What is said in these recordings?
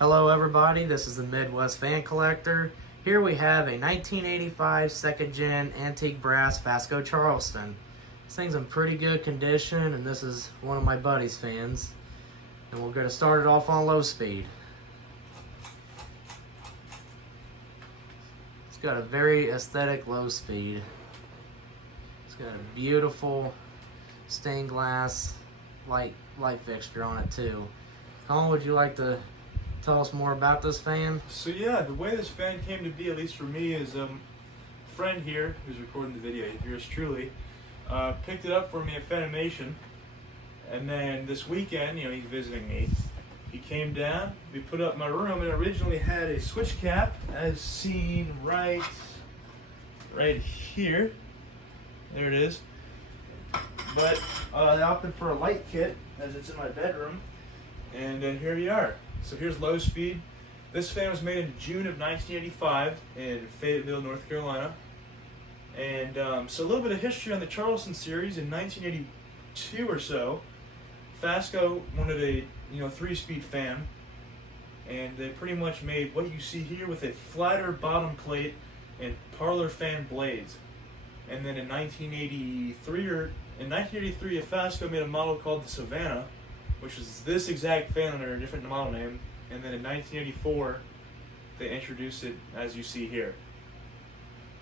Hello everybody, this is the Midwest Fan Collector. Here we have a 1985 second gen antique brass Fasco Charleston. This thing's in pretty good condition and this is one of my buddy's fans. And we're going to start it off on low speed. It's got a very aesthetic low speed. It's got a beautiful stained glass light fixture on it too. Colin, would you like to tell us more about this fan? So yeah, the way this fan came to be, at least for me, is a friend here who's recording the video, yours truly, picked it up for me at Fanimation, and then this weekend, he's visiting me. He came down, we put up my room, and originally had a switch cap, as seen right here. There it is. But I opted for a light kit, as it's in my bedroom, and here we are. So here's low speed. This fan was made in June of 1985 in Fayetteville, North Carolina. And so a little bit of history on the Charleston series. In 1982 or so, Fasco wanted a 3-speed fan, and they pretty much made what you see here with a flatter bottom plate and parlor fan blades. And then in 1983, Fasco made a model called the Savannah, which was this exact fan under a different model name. And then in 1984, they introduced it as you see here.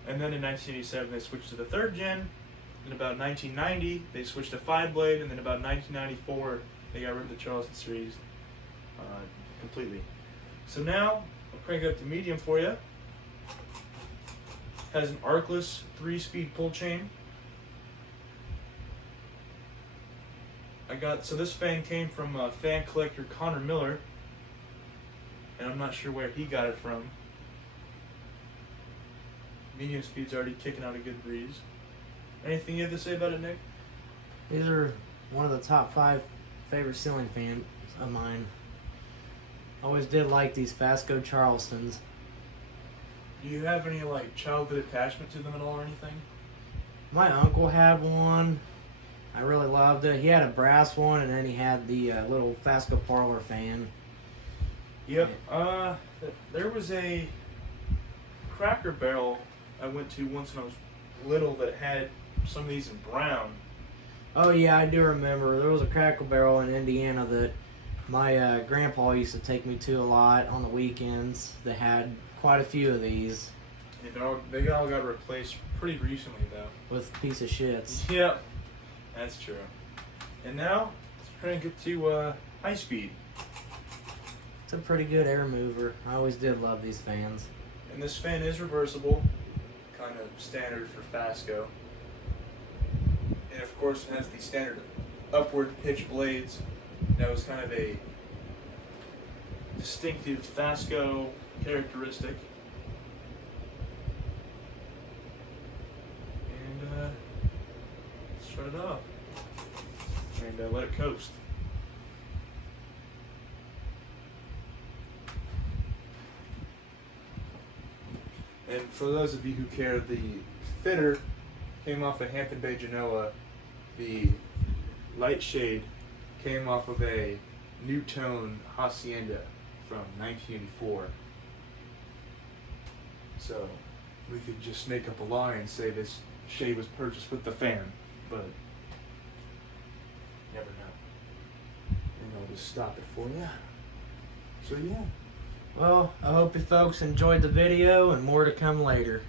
And then in 1987, they switched to the 3rd gen. In about 1990, they switched to 5-blade. And then about 1994, they got rid of the Charleston series completely. So now, I'll crank up to medium for you. Has an arcless 3-speed pull chain. So this fan came from fan collector Connor Miller, and I'm not sure where he got it from. Medium speed's already kicking out a good breeze. Anything you have to say about it, Nick? These are one of the top 5 favorite ceiling fans of mine. Always did like these Fasco Charlestons. Do you have any childhood attachment to them at all or anything? My uncle had one. I really loved it. He had a brass one, and then he had the little Fasco parlor fan. Yep. There was a Cracker Barrel I went to once when I was little that had some of these in brown. Oh yeah, I do remember. There was a Cracker Barrel in Indiana that my grandpa used to take me to a lot on the weekends. They had quite a few of these. They all got replaced pretty recently though. With piece of shits. Yep. That's true. And now, let's try and get to high speed. It's a pretty good air mover. I always did love these fans. And this fan is reversible, kind of standard for Fasco. And of course, it has the standard upward pitch blades. That was kind of a distinctive Fasco characteristic. Shut it off and let it coast. And for those of you who care, the fitter came off a Hampton Bay Genoa. The light shade came off of a New Tone Hacienda from 1984. So we could just make up a lie and say this shade was purchased with the fan. But never know. And I'll just stop it for you. So yeah. Well, I hope you folks enjoyed the video and more to come later.